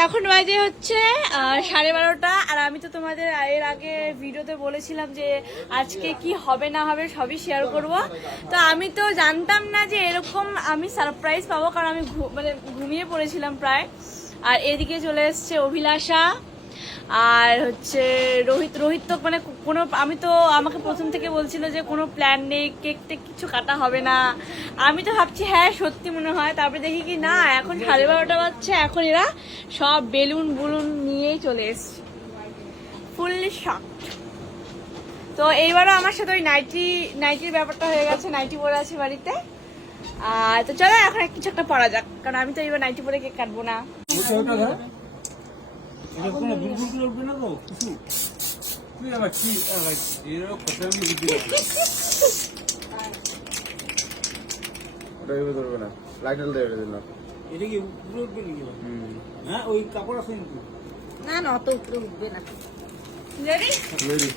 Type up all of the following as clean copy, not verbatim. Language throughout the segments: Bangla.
এখন বাজে হচ্ছে 12:30 আর আমি তো তোমাদের এর আগে ভিডিওতে বলেছিলাম যে আজকে কি হবে না হবে সবই শেয়ার করব। তো আমি তো জানতাম না যে এরকম আমি সারপ্রাইজ পাবো, কারণ আমি ঘুমিয়ে পড়েছিলাম প্রায়। আর এদিকে চলে এসছে অভিলাষা আর হচ্ছে রোহিত তো মানে কোনো, আমি তো আমাকে প্রথম থেকে বলছিল যে কোনো প্ল্যান নেই, কেক টেক কিছু কাটা হবে না। আমি তো ভাবছি হ্যাঁ সত্যি মনে হয়, তারপরে দেখি কি না, এখন 12:30 বাজছে, এখন এরা সব বেলুন বুলুন নিয়েই চলে এসছে, ফুললি শকড। তো এইবারও আমার সাথে ওই নাইটির ব্যাপারটা হয়ে গেছে, নাইটি পরে আছে বাড়িতে। আর তো চলো এখন কিছু একটা পরা যাক, কারণ আমি তো এইবার নাইটি পরে কেক কাটবো না। এটা কোনো বুলবুল করে উঠবে না তো কিছু? তুই আবার কি এরকম কথা আমি বুঝতে পারি। ওটা এভাবে ধরবে না, লাইটার দেবে দিন না। এটা কি উপরে উঠবে নাকি? হ্যাঁ ওই কাপড় আছে কিন্তু। না না অত উপরে উঠবে না। Ready? Ready.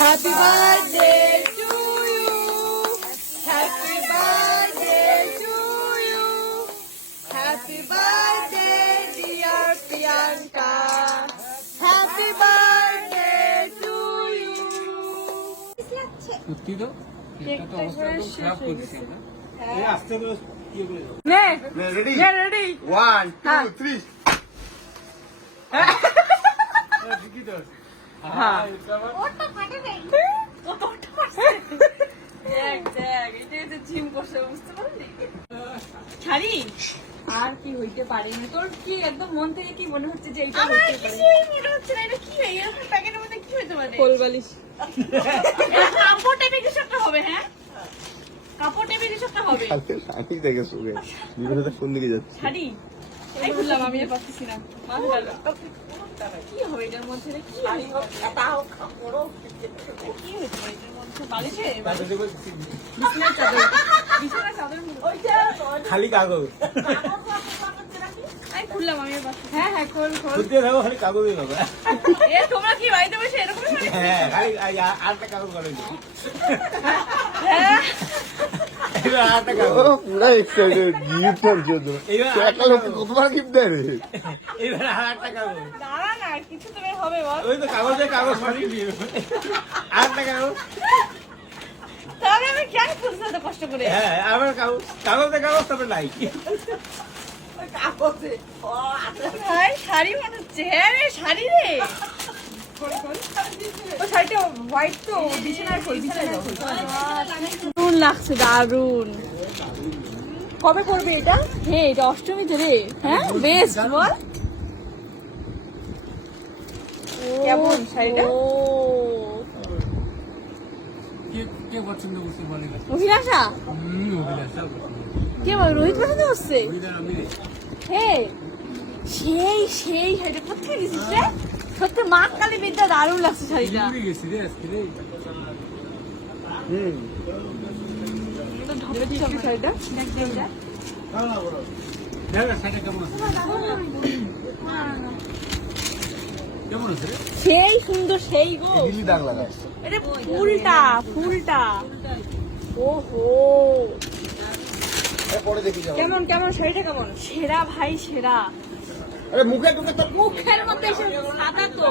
Happy birthday to you. Happy birthday to you. Happy birthday dear Priyanka. Happy birthday to you. সত্যি তো? এটা তো অবস্থা একদম খারাপ করে দিছি আমরা। এই আস্তে করে ইয়ে করে দাও। নে রেডি? রেডি 1 2 3। ঠিকই তো। হ্যাঁ। এটা আবার ওটা ফাটে নাই। ওটা ফাটে। দেখ এটা তো জিম করছে, বুঝতে পারলি? ছাড়ি আর কি হইতে পারে না। তোর কি একদম মন থেকে কি মনে হচ্ছে যে এইটা হইতে পারে? আমার কিছুই মনে হচ্ছে না। এটা কি হয়? এরকম প্যাকেটের মধ্যে কি হইতে পারে? কোলবালিশ। কাপড় টেপে কিছু একটা হবে। হ্যাঁ কাপড় টেপে কিছু একটা হবে। কালকে শাড়ি দেখে শুয়ে ভিডিওটা কোন দিকে যাচ্ছে? ছাড়ি এই বললাম আমি আর পারতেছি না। মাথা গেল। কি হবে এটার মধ্যে রে? কি হবে? এটা হোক কাপড়ও কি হইতে পারে এটার মধ্যে? বালিশে তাতে দেখো বিছানার চাদর। বিছানার চাদর ওইটা খালি কাগজ। এই খুললাম আমি আর পারতেছি। হ্যাঁ হ্যাঁ খোল খোল। খুলতে থাকো খালি কাগজই পাবে। এ তোমরা কি বাড়িতে বসে এরকমই মানে? হ্যাঁ খালি আরেকটা কাগজ করে দিও। হ্যাঁ এবার আরেকটা কাগজ। ও পুরো এক্সাইটেড গিফট এর জন্য। একটা লোককে কতবার গিফট দেয় রে? এবার আরেকটা কাগজ। দাঁড়া না কিছু তো বের হবে বল। ওই তো কাগজে কাগজ সরিয়ে দিও। আরেকটা কাগজ। তাহলে আমি কেন খুলছি এত কষ্ট করে? হ্যাঁ আবার কাগজ কাগজে কাগজ তবে নাই। কাগজে ভাই শাড়ি মনে হচ্ছে। হ্যাঁ রে শাড়ি রে। ও শাড়িটা হোয়াইট তো, বিছানার খোল বিছানার খোল। দারুণ লাগছে, দারুণ। কবে করবে এটা? হ্যাঁ এটা অষ্টমীতে রে। হ্যাঁ বেস্ট বল। কেমন শাড়িটা? কে পছন্দ করতে বলে? অভিলাষা অভিলাষা কে বল? রোহিত পছন্দ করছে। আমি রে হ্যাঁ সেই সেই শাড়িটা কোথায় গেছিস রে? সত্যি মা কালী বিদ্যা, দারুণ লাগছে শাড়িটা। ঘুরে গেছি রে আজকে রে। তো ঢপেছি আমি শাড়িটা। দেখ দেখ দেখ। দেখ না শাড়িটা কেমন আছে? কেমন আছে রে? সেই সুন্দর সেই গো। দিলি দাগ লাগায়। এটা ফুলটা ফুলটা। ওহো আরে পরে দেখি যাও। কেমন কেমন শাড়িটা কেমন? সেরা ভাই সেরা। আরে মুখে ঢুকে তো মুখের মধ্যে এসে সাদা তো